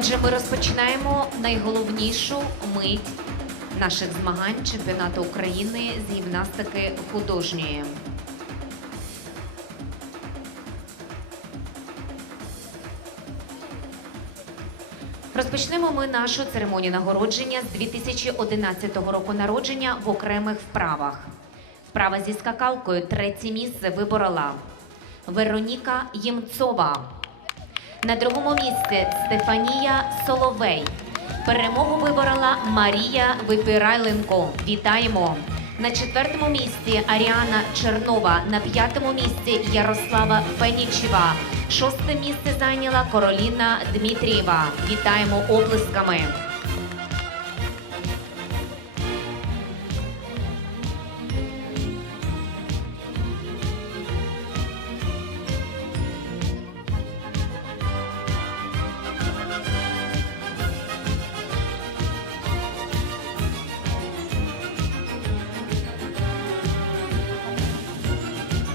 Отже, ми розпочинаємо найголовнішу мить наших змагань чемпіонату України з гімнастики художньої. Розпочнемо ми нашу церемонію нагородження з 2011 року народження в окремих вправах. Вправа зі скакалкою третє місце виборола Вероніка Ємцова. На другому місці Стефанія Соловей. Перемогу виборола Марія Випирайленко. Вітаємо! На четвертому місці Аріана Чернова. На п'ятому місці Ярослава Фенічева. Шосте місце зайняла Короліна Дмитрієва. Вітаємо оплесками.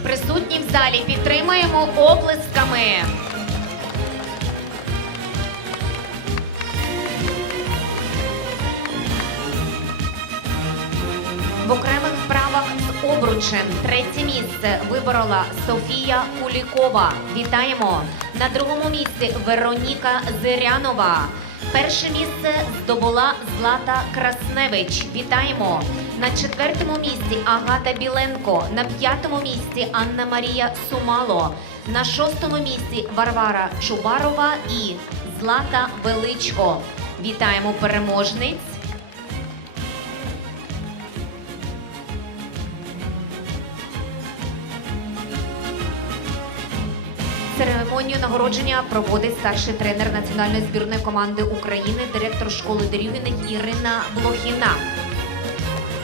Присутні в залі підтримаємо оплесками. В окремих вправах з обручем третє місце виборола Софія Кулікова. Вітаємо! На другому місці Вероніка Зирянова. Перше місце здобула Злата Красневич. Вітаємо! На четвертому місці Агата Біленко. На п'ятому місці Анна Марія Сумало. На шостому місці Варвара Чубарова і Злата Величко. Вітаємо переможниць. Церемонію нагородження проводить старший тренер національної збірної команди України, директор школи Дерюгіних Ірина Блохіна.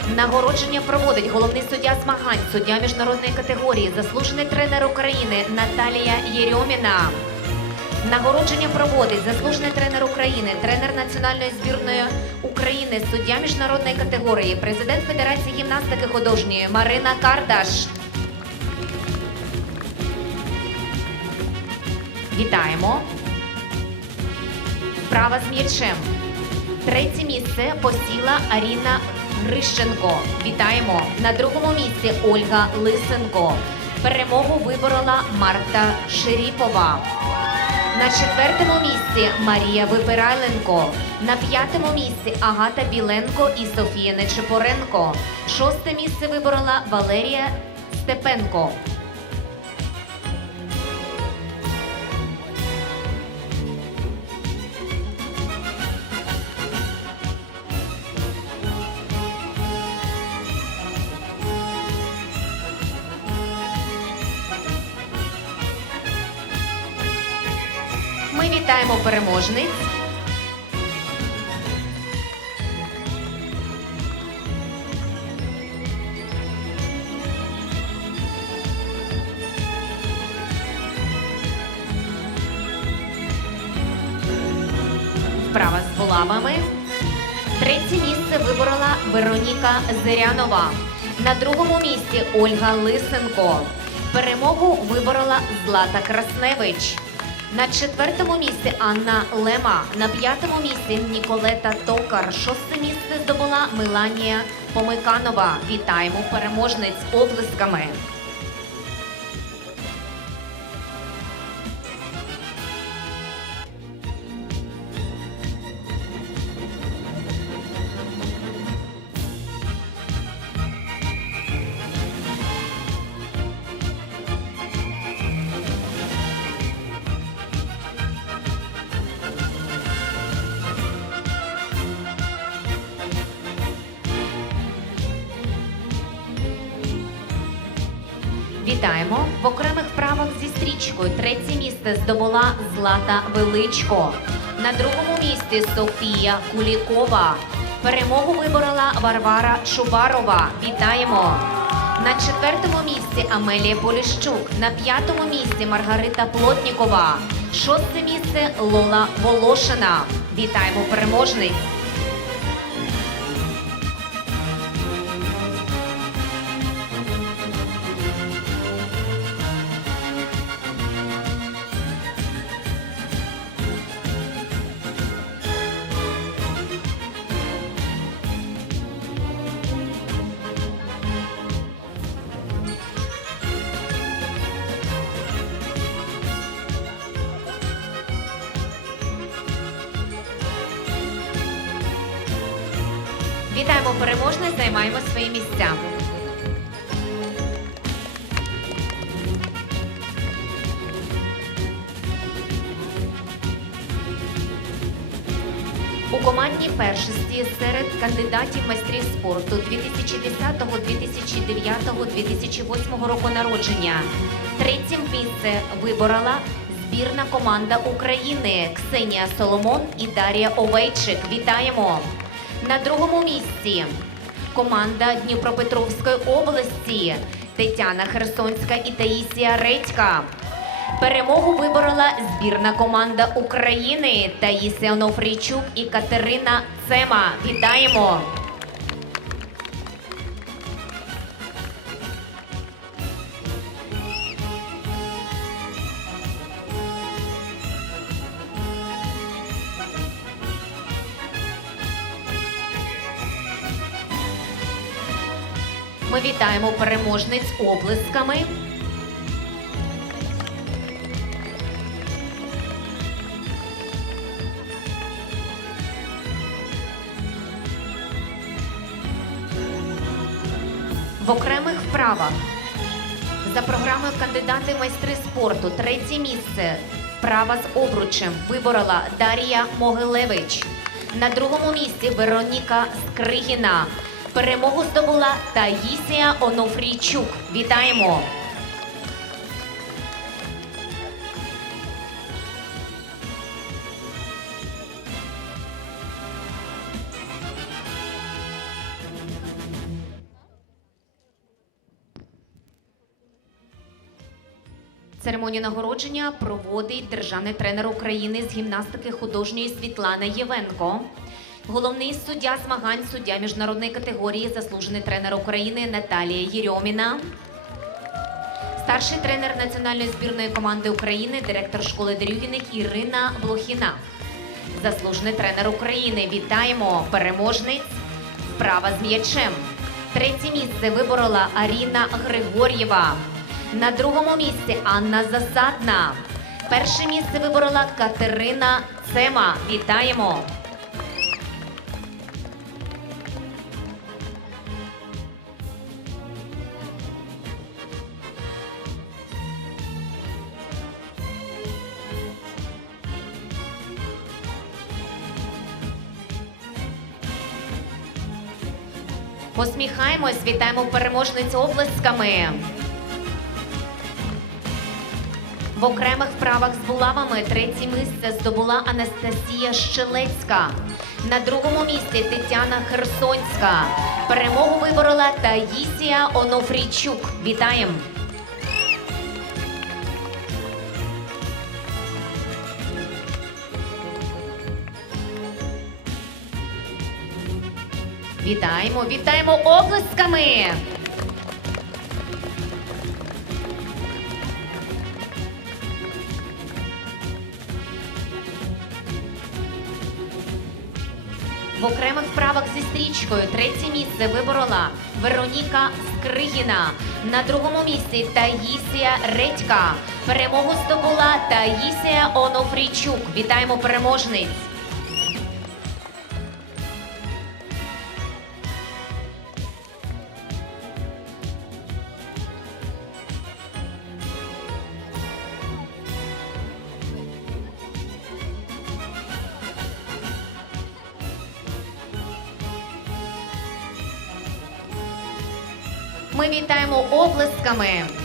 Нагородження проводить головний суддя змагань, суддя міжнародної категорії, заслужений тренер України Наталія Єрьоміна. Нагородження проводить заслужений тренер України, тренер національної збірної України, суддя міжнародної категорії, президент Федерації гімнастики художньої Марина Кардаш. Вітаємо. Вправа з м'ячем. Третє місце посіла Аріна Грищенко. Вітаємо. На другому місці Ольга Лисенко. Перемогу виборола Марта Ширіпова. На четвертому місці Марія Випирайленко. На п'ятому місці Агата Біленко і Софія Нечепоренко. Шосте місце виборола Валерія Степенко. Вітаємо переможниць. Вправа з булавами. Третє місце виборола Вероніка Зирянова. На другому місці Ольга Лисенко. Перемогу виборола Злата Красневич. На четвертому місці Анна Лема. На п'ятому місці Ніколета Токар. Шосте місце здобула Меланія Помиканова. Вітаємо переможниць оплесками. Вітаємо! В окремих вправах зі стрічкою третє місце здобула Злата Величко. На другому місці Софія Кулікова. Перемогу виборола Варвара Шубарова. Вітаємо! На четвертому місці Амелія Поліщук. На п'ятому місці Маргарита Плотнікова. Шосте місце Лола Волошина. Вітаємо переможниць! Переможний, займаємо свої місця. У командній першості серед кандидатів майстрів спорту 2010, 2009, 2008 року народження третє місце виборола збірна команда України Ксенія Соломон і Дар'я Овейчик. Вітаємо! На другому місці команда Дніпропетровської області Тетяна Херсонська і Таїсія Редька. Перемогу виборола збірна команда України Таїсія Онофрійчук і Катерина Цема. Вітаємо! Вітаємо переможниць оплесками. В окремих вправах за програмою кандидати майстри спорту третє місце вправа з обручем виборола Дар'я Могилевич. На другому місці Вероніка Скригіна. Перемогу здобула Таїсія Онофрійчук. Вітаємо! Церемонію нагородження проводить державний тренер України з гімнастики художньої Світлана Євенко. Головний суддя змагань, суддя міжнародної категорії, заслужений тренер України Наталія Єрьоміна. Старший тренер національної збірної команди України, директор школи Дерюгіних Ірина Блохіна. Заслужений тренер України. Вітаємо переможниць. Вправа з м'ячем. Третє місце виборола Аріна Григор'єва. На другому місці Анна Засадна. Перше місце виборола Катерина Цема. Вітаємо! Посміхаємось, вітаємо переможниць облисками. В окремих вправах з булавами третє місце здобула Анастасія Щелецька. На другому місці Тетяна Херсонська. Перемогу виборола Таїсія Онофрійчук. Вітаємо! Вітаємо, вітаємо оплесками! В окремих вправах зі стрічкою третє місце виборола Вероніка Скригіна. На другому місці Таїсія Редька. Перемогу здобула Таїсія Онофрійчук. Вітаємо переможниць! Оплесками.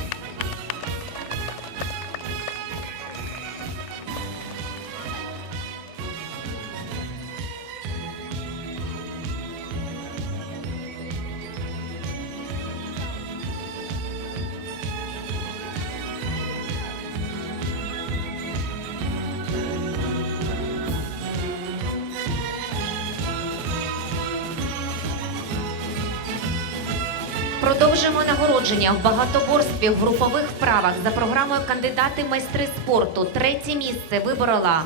Продовжуємо нагородження в багатоборстві в групових вправах за програмою кандидати майстри спорту. Третє місце виборола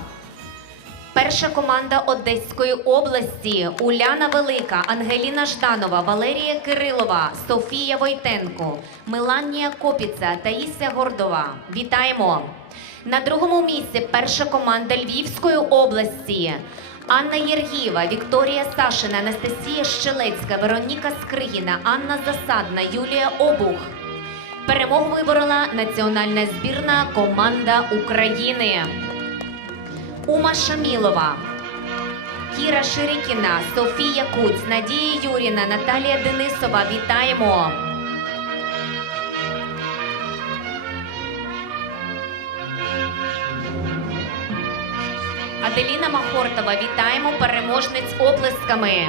перша команда Одеської області Уляна Велика, Ангеліна Жданова, Валерія Кирилова, Софія Войтенко, Меланія Копіца, Таїся Гордова. Вітаємо! На другому місці перша команда Львівської області Анна Єргієва, Вікторія Сашина, Анастасія Щелецька, Вероніка Скригіна, Анна Засадна, Юлія Обух. Перемогу виборола національна збірна команда України. Ума Шамілова, Кіра Ширикіна, Софія Куць, Надія Юріна, Наталія Денисова. Вітаємо! Аделіна Махортова. Вітаємо переможниць оплесками.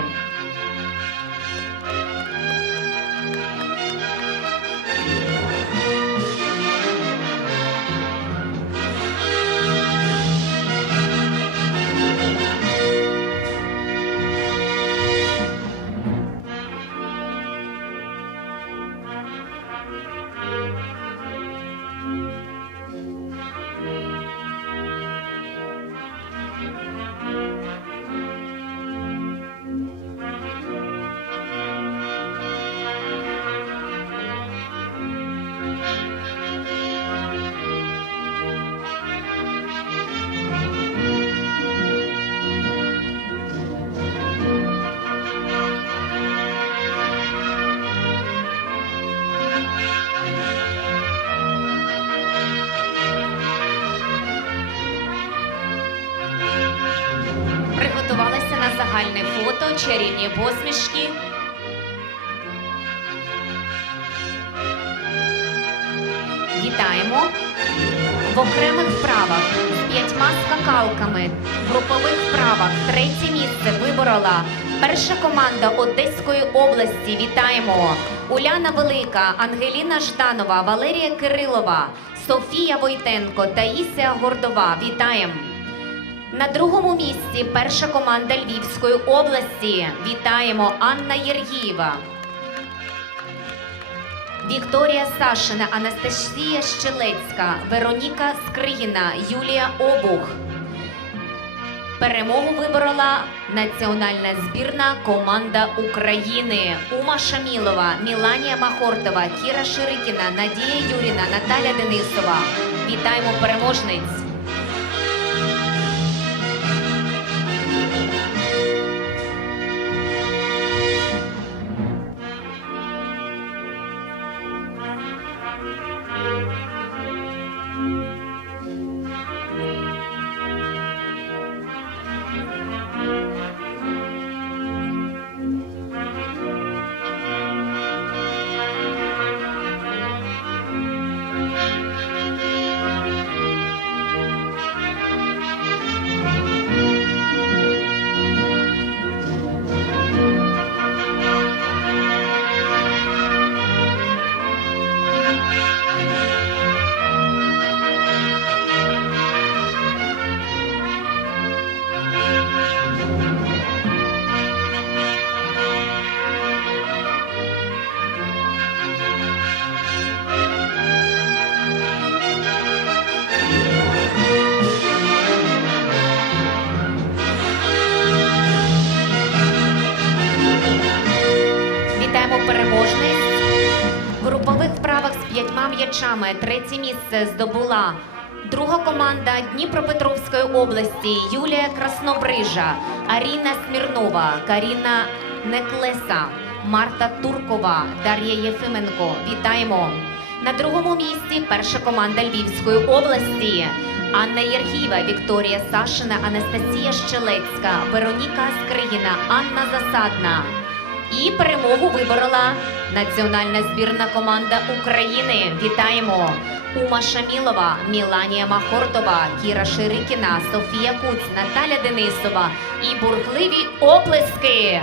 Чарівні посмішки. Вітаємо! В окремих вправах п'ятьма скакалками, в групових вправах третє місце виборола перша команда Одеської області. Вітаємо! Уляна Велика, Ангеліна Жданова, Валерія Кирилова, Софія Войтенко, Таїсія Гордова. Вітаємо! На другому місці перша команда Львівської області. Вітаємо Анна Єргієва. Вікторія Сашина, Анастасія Щелецька, Вероніка Скригіна, Юлія Обух. Перемогу виборола національна збірна команда України. Ума Шамілова, Міланія Махортова, Кіра Ширикіна, Надія Юріна, Наталя Денисова. Вітаємо переможниць! М'ячами третє місце здобула друга команда Дніпропетровської області Юлія Краснобрижа, Аріна Смірнова, Каріна Неклеса, Марта Туркова, Дар'я Єфименко. Вітаємо! На другому місці перша команда Львівської області. Анна Єргієва, Вікторія Сашина, Анастасія Щелецька, Вероніка Скригіна, Анна Засадна. І перемогу виборола національна збірна команда України. Вітаємо! Ума Шамілова, Міланія Махортова, Кіра Ширикіна, Софія Куц, Наталя Денисова і бурхливі оплески.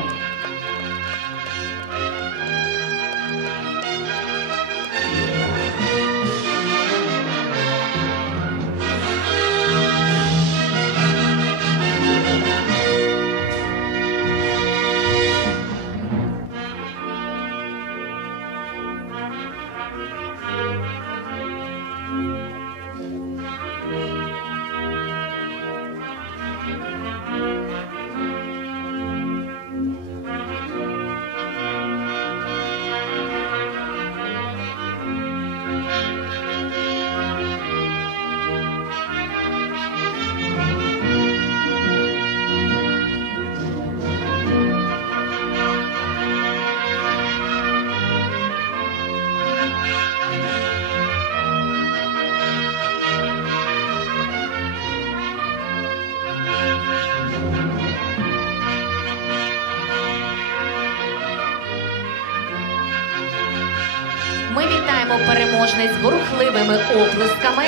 Переможниць бурхливими оплесками.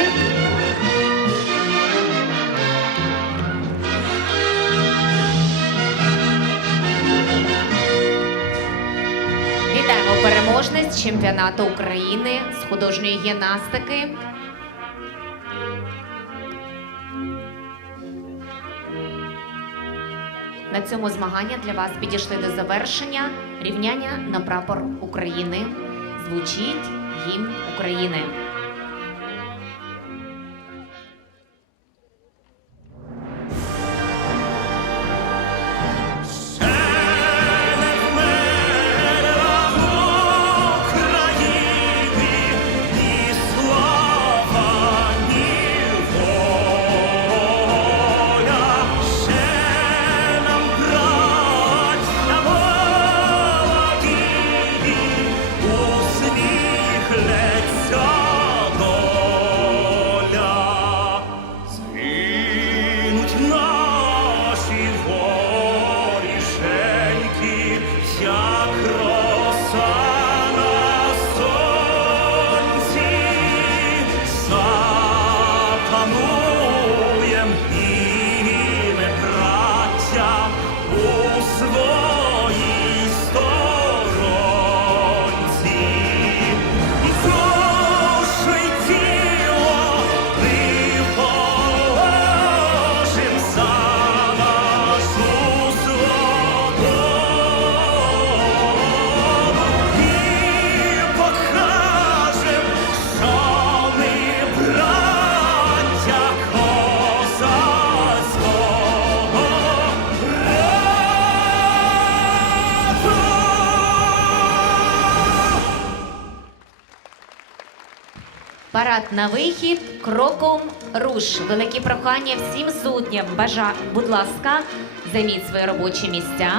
Вітаємо переможниць чемпіонату України з художньої гімнастики. На цьому змагання для вас підійшли до завершення рівняння на прапор України. Звучить гімн України. Парад на вихід кроком руш. Великі прохання всім суддям. Бажа, будь ласка, займіть свої робочі місця.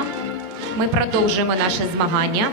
Ми продовжуємо наше змагання.